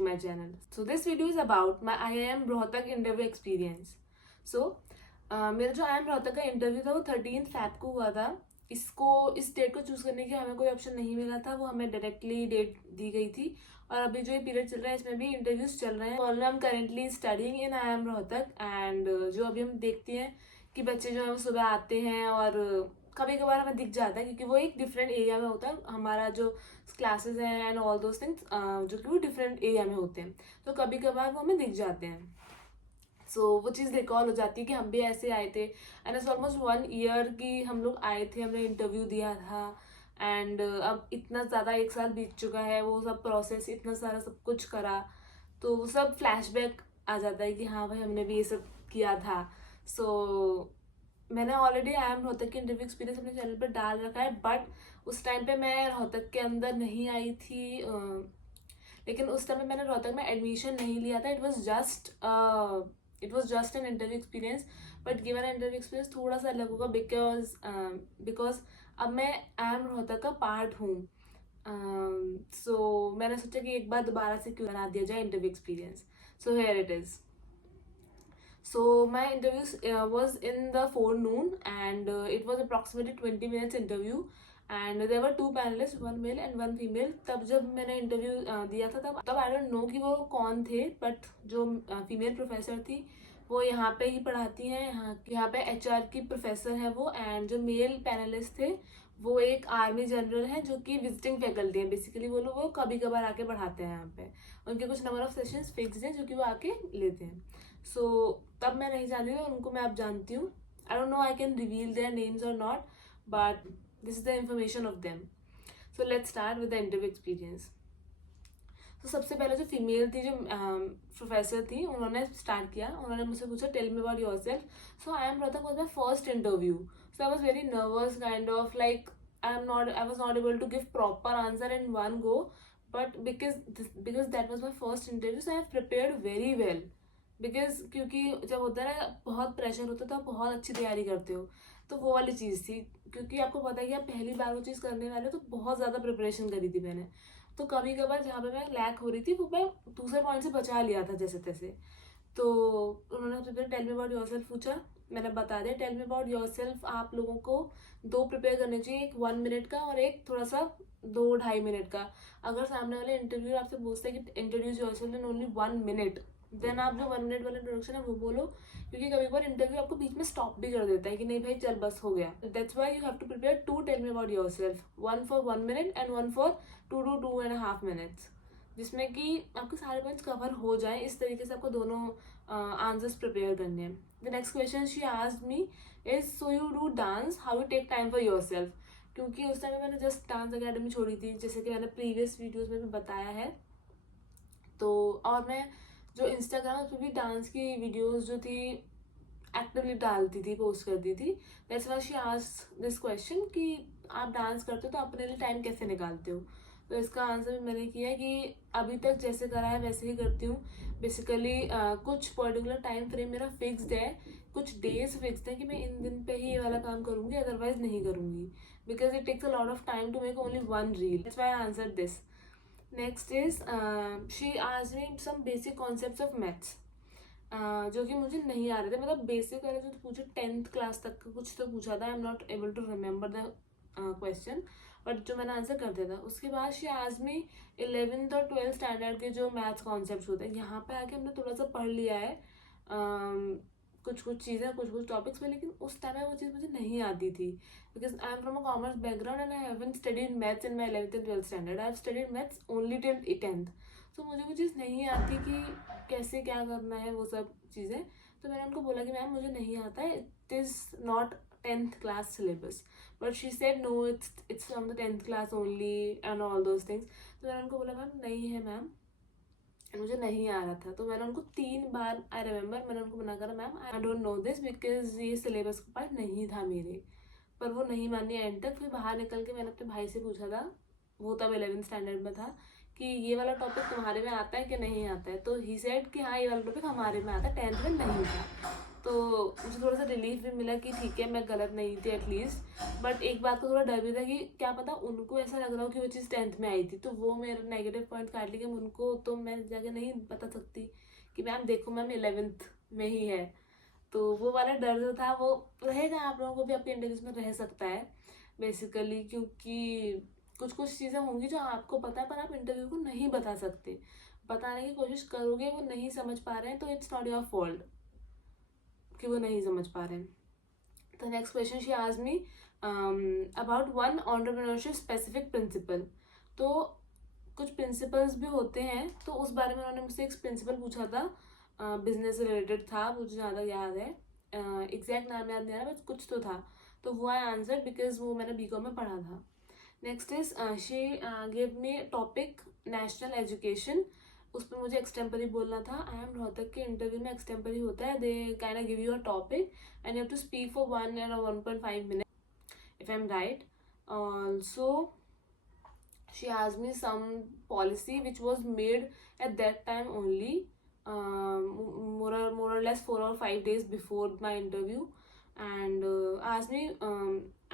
to my channel. So this video is about my IIM Rohtak interview experience. So मेरा जो IIM Rohtak का interview था वो 13 Feb को हुआ था. इस डेट को चूज करने की हमें कोई ऑप्शन नहीं मिला था, वो हमें डायरेक्टली डेट दी गई थी. और अभी जो ये पीरियड चल रहा है इसमें भी इंटरव्यूज चल रहे हैं. All I am currently studying in IIM Rohtak and जो अभी हम देखते हैं कि बच्चे जो है वो सुबह आते हैं और कभी कभार हमें दिख जाता है क्योंकि वो एक डिफरेंट एरिया में होता है. हमारा जो क्लासेस हैं एंड ऑल दोज थिंग्स जो कि वो डिफरेंट एरिया में होते हैं, तो कभी कभार वो हमें दिख जाते हैं. सो वो चीज़ रिकॉल हो जाती है कि हम भी ऐसे आए थे. एंड इट्स ऑलमोस्ट 1 ईयर की हम लोग आए थे, हमने इंटरव्यू दिया था. एंड अब इतना ज़्यादा 1 साल बीत चुका है, वो सब प्रोसेस इतना सारा सब कुछ करा, तो वो सब फ्लैशबैक आ जाता है कि हाँ भाई हमने भी ये सब किया था. सो मैंने ऑलरेडी IIM रोहतक की इंटरव्यू एक्सपीरियंस अपने चैनल पर डाल रखा है, बट उस टाइम पे मैं रोहतक के अंदर नहीं आई थी. लेकिन उस टाइम पे मैंने रोहतक में एडमिशन नहीं लिया था. It was just an interview experience, but given interview experience थोड़ा सा अलग होगा बिकॉज अब मैं IIM रोहतक का पार्ट हूँ. सो मैंने सोचा कि एक बार दोबारा से क्यों बना दिया जाए interview experience. So here it is. So my interview was in the forenoon and it was approximately 20 minutes interview and there were 2 panelists, 1 male and 1 female. तब जब मैंने इंटरव्यू दिया था तब आई डोंट नो कि वो कौन थे, बट जो फीमेल प्रोफेसर थी वो यहाँ पे ही पढ़ाती हैं. यहाँ पे HR की प्रोफेसर है वो. एंड जो मेल पैनलिस्ट थे वो एक आर्मी जनरल है जो कि विजिटिंग फैकल्टी है. बेसिकली वो कभी कभार आके पढ़ाते हैं यहाँ पे. उनके कुछ नंबर ऑफ सेशंस फिक्स्ड हैं जो कि वो आके लेते हैं. सो तब मैं नहीं जानती थी, उनको मैं अब जानती हूँ. I don't know I can reveal their names और not, but this is the information of them. So let's start with the interview experience. तो सबसे पहले जो फीमेल थी, जो प्रोफेसर थी, उन्होंने स्टार्ट किया. उन्होंने मुझसे पूछा tell me about yourself. So IIM Rohtak was my first interview. So I was very nervous, kind of like I was not able to give proper answer in one go, but because that was my first interview, so I have prepared very well. क्योंकि जब होता है ना बहुत pressure होता है तो आप बहुत अच्छी तैयारी करते हो, तो वो वाली चीज़ थी. क्योंकि आपको पता है कि आप पहली बार वो चीज़ करने वाले हो, तो बहुत ज़्यादा प्रिपरेशन करी थी मैंने. तो कभी कभार जहाँ पे मैं लैक हो रही थी वो मैं दूसरे पॉइंट से बचा लिया था जैसे तैसे. तो उन्होंने सबसे पहले टेल मी अबाउट योरसेल्फ पूछा. मैंने बता दिया टेल मी अबाउट योरसेल्फ. आप लोगों को 2 प्रिपेयर करने चाहिए, एक 1 मिनट का और एक थोड़ा सा 2-2.5 मिनट का. अगर सामने वाले इंटरव्यू आपसे पूछते हैं कि introduce yourself in only 1 minute, then आप जो 1 मिनट वाला इंट्रोडक्शन है वो बोलो. क्योंकि कभी बार इंटरव्यू आपको बीच में स्टॉप भी कर देता है कि नहीं भाई चल बस हो गया. That's why you have to prepare 2 tell me about yourself, 1 for 1 minute and 1 for 2 to 2.5 minutes, जिसमें कि आपके सारे पॉइंट्स कवर हो जाए. इस तरीके से आपको दोनों आंसर्स प्रिपेयर करने हैं. The next question she asked me is so you do dance, how you take time for yourself. क्योंकि उस टाइम मैंने जस्ट डांस अकेडमी छोड़ी थी, जैसे कि मैंने प्रीवियस वीडियोस में भी बताया है. तो और मैं जो इंस्टाग्राम पे भी डांस की वीडियोस जो थी एक्टिवली डालती थी, पोस्ट करती थी. That's why she asked this question कि आप डांस करते हो तो अपने लिए टाइम कैसे निकालते हो. तो इसका आंसर भी मैंने किया कि अभी तक जैसे करा है वैसे ही करती हूँ. बेसिकली कुछ पर्टिकुलर टाइम फ्रेम मेरा फिक्स्ड है, कुछ डेज फिक्स्ड है कि मैं इन दिन पे ही ये वाला काम करूँगी, अदरवाइज नहीं करूँगी. Because it takes a lot of time to make only 1 reel. That's why I answer this. Next is she asked me some basic concepts of maths, जो कि मुझे नहीं आ रहे थे. मतलब बेसिक वाले जो पूछे 10th क्लास तक का कुछ तो पूछा था. I am not able to remember the question, but जो मैंने आंसर कर दिया था. उसके बाद शी आस्क्ड मी 11th और 12th स्टैंडर्ड के जो मैथ्स कॉन्सेप्ट्स होते हैं. यहाँ पे आके हमने थोड़ा सा पढ़ लिया है कुछ चीज़ें, कुछ टॉपिक्स में, लेकिन उस टाइम में वो चीज़ मुझे नहीं आती थी. Because I am from a commerce background and I haven't studied maths in my 11th and 12th standard. I have studied maths only till 10th. तो मुझे वो चीज़ नहीं आती कि कैसे क्या करना है वो सब चीज़ें. तो मैंने उनको बोला कि मैम मुझे नहीं आता है, it is not 10th class syllabus. But she said no, it's from the 10th class only and all those things. तो मैंने उनको बोला मैम नहीं है मैम, मुझे नहीं आ रहा था. तो मैंने उनको 3 बार, आई रिमेंबर, मैंने उनको मना करा ma'am I don't no this because ये सिलेबस का पार्ट नहीं था मेरे. पर वो नहीं मानी एंड तक. फिर बाहर निकल के मैंने अपने भाई से पूछा था, वो तब 11th स्टैंडर्ड में था, कि ये वाला टॉपिक तुम्हारे में आता है कि नहीं आता है, तो ही सेड कि हाँ ये वाला टॉपिक हमारे में आता है, 10th में नहीं था। तो मुझे थोड़ा सा रिलीफ भी मिला कि ठीक है मैं गलत नहीं थी एटलीस्ट। बट एक बात का थोड़ा डर भी था कि क्या पता उनको ऐसा लग रहा हो कि वो चीज़ 10th में आई थी, तो वो मेरा नेगेटिव पॉइंट काट लिया। उनको तो मैं जाके नहीं बता सकती कि मैम देखो मैम 11th में ही है। तो वो वाला डर जो था वो रहेगा, आप लोगों को भी आपके इंटरव्यूज में रह सकता है बेसिकली, क्योंकि कुछ कुछ चीज़ें होंगी जो आपको पता है पर आप इंटरव्यू को नहीं बता सकते। बताने की कोशिश करोगे, वो नहीं समझ पा रहे हैं तो इट्स नॉट योर फॉल्ट कि वो नहीं समझ पा रहे हैं। तो next question she asked me about one entrepreneurship specific principle. तो कुछ प्रिंसिपल्स भी होते हैं, तो उस बारे में उन्होंने मुझसे एक प्रिंसिपल पूछा था, बिजनेस से रिलेटेड था, मुझे ज़्यादा याद है, एग्जैक्ट नाम याद नहीं आ रहा बट कुछ तो था। तो वो आई आंसर बिकॉज वो मैंने बीकॉम में पढ़ा था। Next is she give me topic national education. उस पर मुझे एक्सटेम्परी बोलना था। आई एम रोहतक के इंटरव्यू में एक्सटेम्परी होता है, they can I give you a topic and you have to speak for 1 or 1.5 minutes if I'm right. Also, she asked me some policy which was made at that time only, more or less 4 or 5 days before my interview, and asked me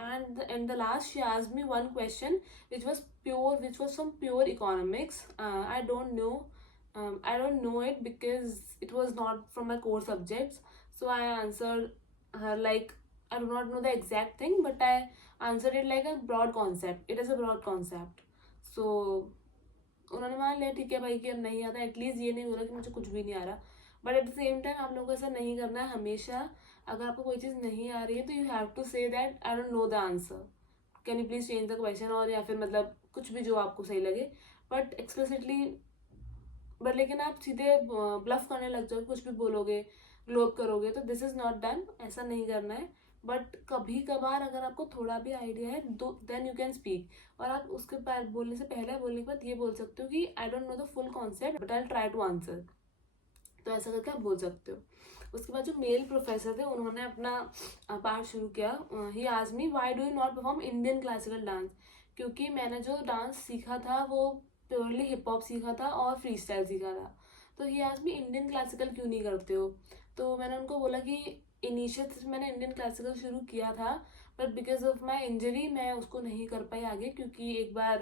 and in the last she asked me one question which was from pure economics. I don't know it because it was not from my core subjects, so I answered her like I do not know the exact thing, but I answered it like a broad concept. It is a broad concept. So उन्होंने मान लिया ठीक है भाई कि अब नहीं आता, एटलीस्ट ये नहीं बोला कि मुझे कुछ भी नहीं आ रहा। But at the same time आप लोगों को ऐसा नहीं करना है हमेशा। अगर आपको कोई चीज़ नहीं आ रही है तो you have to say that I don't know the answer, can you please change the question, और या फिर मतलब कुछ भी जो आपको सही लगे, बट एक्सप्लिसिटली। बट लेकिन आप सीधे ब्लफ करने लग जाओगे, कुछ भी बोलोगे, ग्लोब करोगे, तो दिस इज नॉट डन, ऐसा नहीं करना है। बट कभी कभार अगर आपको थोड़ा भी आइडिया है देन यू कैन स्पीक, और आप उसके बाद बोलने से पहले बोलने के बाद ये बोल सकते हो कि I don't know the full concept but I try to answer. तो ऐसा करके आप बोल सकते हो। उसके बाद जो मेल प्रोफेसर थे उन्होंने अपना पार्ट शुरू किया। He asked me why do you not perform Indian classical dance, क्योंकि मैंने जो डांस सीखा था वो प्योरली हिप हॉप सीखा था और फ्री स्टाइल सीखा था। तो he asked me Indian classical क्यों नहीं करते हो। तो मैंने उनको बोला कि इनिशियल मैंने इंडियन क्लासिकल शुरू किया था but because of my injury मैं उसको नहीं कर पाई आगे, क्योंकि एक बार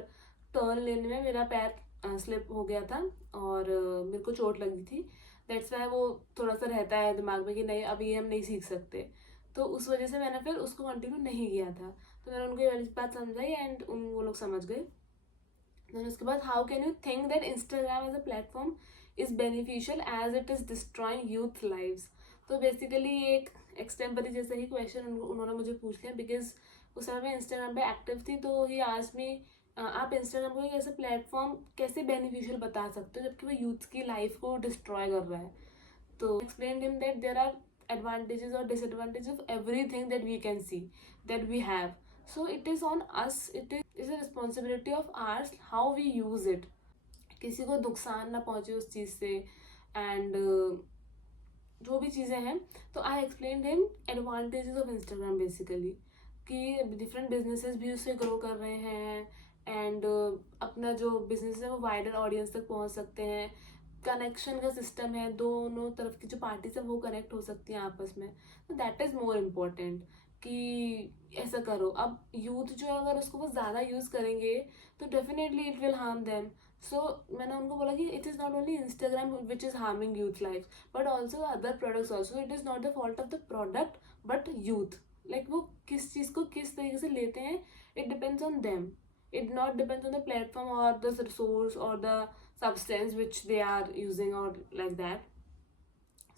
टर्न लेने में मेरा पैर स्लिप हो गया था और मेरे को चोट लगी थी। दैट्स वाई वो थोड़ा सा रहता है दिमाग में कि नहीं अब ये हम नहीं सीख सकते, तो उस वजह से मैंने फिर उसको कंटिन्यू नहीं किया था। तो मैंने उनको ये वाली बात समझाई एंड वो लोग समझ गए। then उसके बाद how can you think that Instagram as a platform is beneficial as it is destroying youth lives. तो बेसिकली एक एक्सटेम्परी जैसा ही क्वेश्चन उन्होंने मुझे पूछ लिया बिकॉज उस समय मैं इंस्टाग्राम पे एक्टिव थी। तो ही आस्क्ड मी आप इंस्टाग्राम को एक ऐसा प्लेटफॉर्म कैसे बेनिफिशियल बता सकते हो जबकि वो यूथ की लाइफ को डिस्ट्रॉय कर रहा है। तो explain him that there are advantages or disadvantages of everything that we can see, that we have. So it is on us, it is a responsibility of ours how we use it. किसी को नुकसान ना पहुंचे उस चीज़ से and जो भी चीज़ें हैं। तो I explain him advantages of Instagram basically कि डिफरेंट बिजनेसेस भी उससे ग्रो कर रहे हैं एंड अपना जो बिजनेस है वो वाइडर ऑडियंस तक पहुंच सकते हैं। कनेक्शन का सिस्टम है, दोनों तरफ की जो पार्टीज है वो कनेक्ट हो सकती हैं आपस में। तो दैट इज़ मोर इम्पोर्टेंट कि ऐसा करो। अब यूथ जो है अगर उसको वो ज़्यादा यूज़ करेंगे तो definitely it will harm them. So मैंने उनको बोला कि it is not only Instagram which is harming youth life but also other products also. It is not the fault of the product but youth, like वो किस चीज़ को किस तरीके से लेते हैं, it depends on them, it not depends on the platform or the resource or the substance which they are using or like that.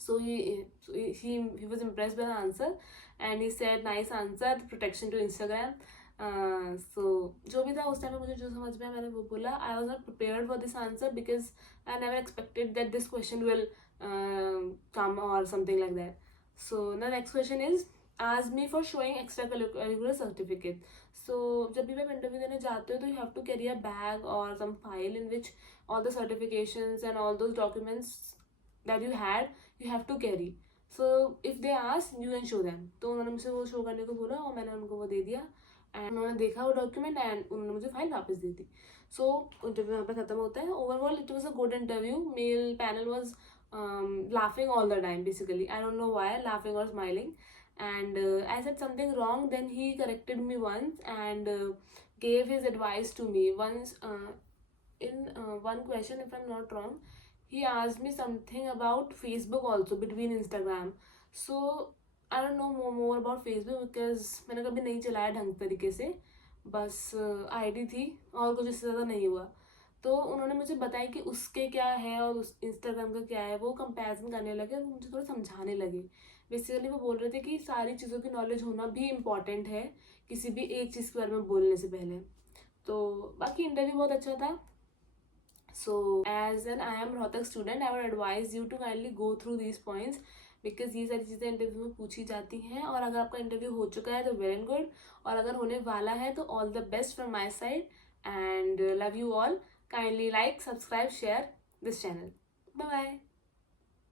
So he was impressed by the answer and he said nice answer, protection to Instagram. So जो भी था उस time में मुझे जो समझ में आया मैंने वो बोला। I was not prepared for this answer because I never expected that this question will come or something like that. So the next question is ask me for showing extracurricular certificate. So जब भी आप interview देने जाते हो तो you have to carry a bag और some file in which all the certifications and all those documents that you had you have to carry. So if they ask you can show them. तो उन्होंने मुझसे वो show करने को बोला और मैंने उनको वो दे दिया एंड उन्होंने देखा वो डॉक्यूमेंट एंड उन्होंने मुझे फाइल वापस दी थी। सो इंटरव्यू यहाँ पे खत्म होता है. Overall it was a good interview. Male panel was laughing all the time basically. I don't know why, laughing or smiling. And I said something wrong, then he corrected me once and gave his advice to me once. In one question, if I'm not wrong, he asked me something about Facebook also between Instagram. So I don't know more about Facebook because मैंने कभी नहीं चलाया ढंग तरीके से, बस ID थी और कुछ इससे ज़्यादा नहीं हुआ. तो उन्होंने मुझे बताया कि उसके क्या है और उस इंस्टाग्राम का क्या है, वो कंपैरिजन करने लगे और मुझे थोड़ा समझाने लगे. बेसिकली वो बोल रहे थे कि सारी चीज़ों की नॉलेज होना भी इम्पॉर्टेंट है किसी भी एक चीज़ के बारे में बोलने से पहले. तो बाकी इंटरव्यू बहुत अच्छा था. So as an I am Rohtak student, I would advise you to kindly go through these points because ये सारी चीज़ें इंटरव्यू में पूछी जाती हैं. और अगर आपका इंटरव्यू हो चुका है तो वेल एंड गुड, और अगर होने वाला है तो all the best from my side and love you all. Kindly like, subscribe, share this channel. Bye bye.